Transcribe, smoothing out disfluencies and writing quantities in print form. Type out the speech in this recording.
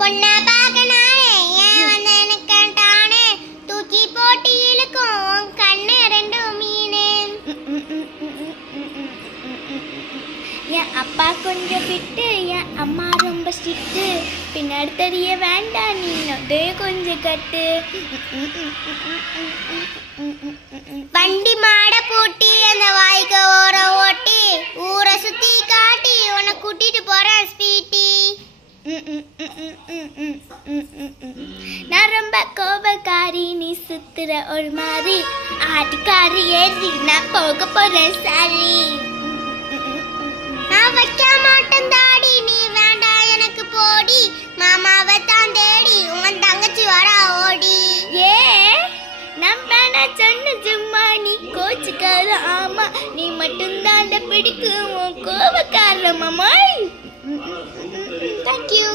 பொண்ண பார்க்க நானே ஏன் வந்து எனக்கானே தூக்கி போட்டு இழுக்கும் உன் கண்ணு ரெண்டும் மீனே. என் அப்பா கொஞ்சம் விட்டு என் அம்மா ரொம்ப ஸ்ட்ரிக்ட்டு, பின்னாடி தெரிய வேண்டாம் நீ நொட்டே கொஞ்சம் கட்டு. வண்டி மாட பூட்டி அந்த வாய்க்க ஓர ஓட்டி ஊரை சுத்தி காட்டி உன்னை கூட்டிட்டு போறேன் ஸ்வீட்டி. நான் ரொம்ப கோபக்காரி, நீ சுத்துற ஒரு மாதிரி ஆட்டுக்காரி ஏறி நான் போக போறேன் சாரி. நான் வைக்க மாட்டேன் தாடி நீ வேண்டாம் எனக்கு போடி, மாமாவை தான் தேடி உன் தங்கச்சி வர ஓடி. ஏ நம்ம சொன்ன சும்மா நீ கோச்சுக்கார, ஆமா நீ மட்டும்தான் பிடிக்கும் உன் கோபக்கார மாமாய். தேங்க்யூ.